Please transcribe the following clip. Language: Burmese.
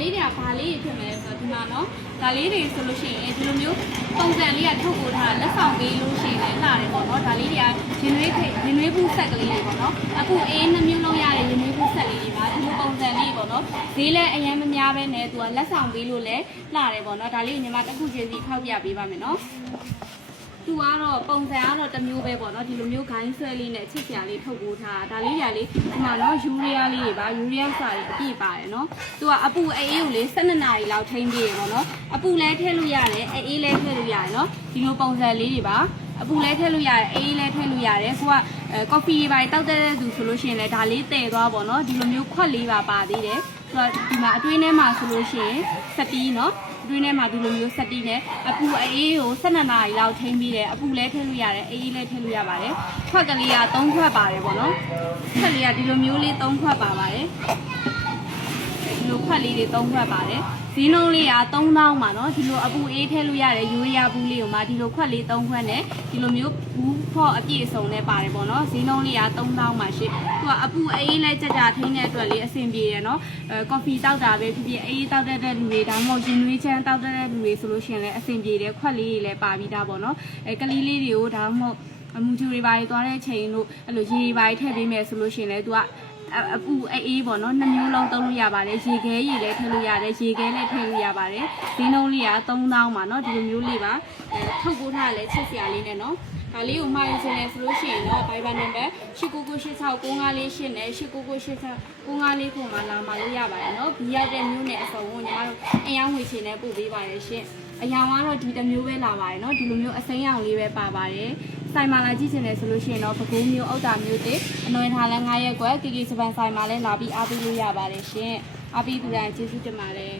လေးတွေကဘာလေးဖြစ်မယ်ဆိုတော့ဒီမှာနော်ဒါလေးတွေဆိုလို့ရှိရင်ဒီလိုမျိုးပုံစံလေးကထုတ်ပို့ထားလက်ဆောင်ပေးလို့ရှိရင်လည်းလှတယ်ပေါ့နော်ဒါလေးတွေကရင်နွေးဘူးဆက်ကလေးတွေပေါ့နော်အခုအေးနှမျိုးလုံးရတဲ့ရင်နွေးဘူးဆက်လေးတွေပါဒီလိုပုံစံလေးပေါ့နော်ဈေးလည်းအရင်မများပဲနဲ့သူကလက်ဆောင်ပေးလို့လည်းလှတယ်ပေါ့နော်ဒါလေးညီမတစ်ခုချင်းစီဖောက်ပြပေးပါမယ်နော်သူကတော့ပုံစံကတော့တစ်မျိုးပဲပေါ့နော်ဒီလိုမျိုးဂိုင်းဆွဲလေးနဲ့ချစ်စရာလေးထုတ်ပိုးထားဒါလေးတွေကလေဒီမှာနော်ယူရီးယားလေးတွေပါယူရီးယားစာတွေအပြည့်ပါတယ်နော်သူကအပူအေးကိုလေ12နာရီလောက်ထိန်းပေးရပေါ့နော်အပူလည်းထည့်လို့ရတယ်အေးလည်းထည့်လို့ရတယ်နော်ဒီလိုပုံစံလေးတွေပါအပူလည်းထည့်လို့ရတယ်အေးလည်းထည့်လို့ရတယ်ကိုကကော်ဖီတွေပါတောက်တဲ့သူဆိုလို့ရှိရင်လည်းဒါလေးတည်သွားပေါ့နော်ဒီလိုမျိုးခွက်လေးပါသေးတယ်ဆိုတော့ဒီမှာအတွင်းထဲမှာဆိုလို့ရှိရင်စတီးနော်အတွင်းထဲမှာဒီလိုမျိုးစတီးနဲ့အပူအေးကို12နာရီလောက်ထိန်းပြီးတယ်အပူလည်းထည့်လို့ရတယ်အေးလည်းထည့်လို့ရပါတယ်ခွက်ကလေးက3ခွက်ပါတယ်ပေါ့နော်ခွက်လေးကဒီလိုမျိုးလေး3ခွက်ပါပါတယ်ဒီလိုခွက်လေးတွေ3ခွက်ပါတယ်ဈေးနှုန်းလေးက3000ပါနော်ဒီလိုအပူအေးထည့်လို့ရတယ်ယူရီးယားဘူးလေးကိုမှဒီလိုခွက်လေး3ခွက်နဲ့ဒီလိုမျိုးဘူးဖော့အပြည့်အစုံနဲ့ပါတယ်ပေါ့နော်ဈေးနှုန်းလေးက3000ပါရှင့်သူကအပူအေးလည်းကြထိန်းတဲ့အတွက်လေးအဆင်ပြေတယ်နော်ကော်ဖီတောက်တာပဲဖြစ်ဖြစ်အေးတောက်တဲ့လူတွေဒါမှမဟုတ်ရင်နွေးချမ်းတောက်တဲ့လူတွေဆိုလို့ရှိရင်လည်းအဆင်ပြေတယ်ခွက်လေးတွေလည်းပါပြီးသားပေါ့နော်ကလေးလေးတွေကိုဒါမှမဟုတ်အမူကျူတွေပါသွားတဲ့ချိန်လို့အဲ့လိုရေပါထည့်ပေးမယ်ဆိုလို့ရှိရင်လည်းသူကအပူအေးပေါ့နော်2မျိုးလုံးသုံးလို့ရပါတယ်ရေခဲရေလည်းထည့်လို့ရတယ်ရေခဲလည်းထည့်လို့ရပါတယ်ဈေးနှုန်းလေးက3000ပါနော်ဒီလိုမျိုးလေးပါထုတ်ပိုးထားလဲချစ်စရာလေးနဲ့နော်ဒါလေးကိုမှာယူစင်လဲဆိုလို့ရှိရင်တော့ Viber number 89969548နဲ့89969549ခုမှာလာမှာလို့ရပါတယ်နော်ဒီရောက်တဲ့မျိုးနဲ့အစုံကိုညီမတို့အယောင်ငွေချင်နဲ့ပို့ပေးပါတယ်ရှင်အယောင်ကတော့ဒီတစ်မျိုးပဲလာပါတယ်နော်ဒီလိုမျိုးအစိမ်းရောင်လေးပဲပါပါတယ်ဆိုင်မှာလာကြည့်ချင်တယ်ဆိုလို့ရှိရင်တော့ပဲခူးမျိုးအောက်တာမျိုးတွေအနွယ်ထားလဲ9ရက်ကွယ်ကီကီစပန်ဆိုင်မှာလဲလာပြီးအားပေးလို့ရပါတယ်ရှင်အားပေးသူတိုင်းကျေးဇူးတင်ပါတယ်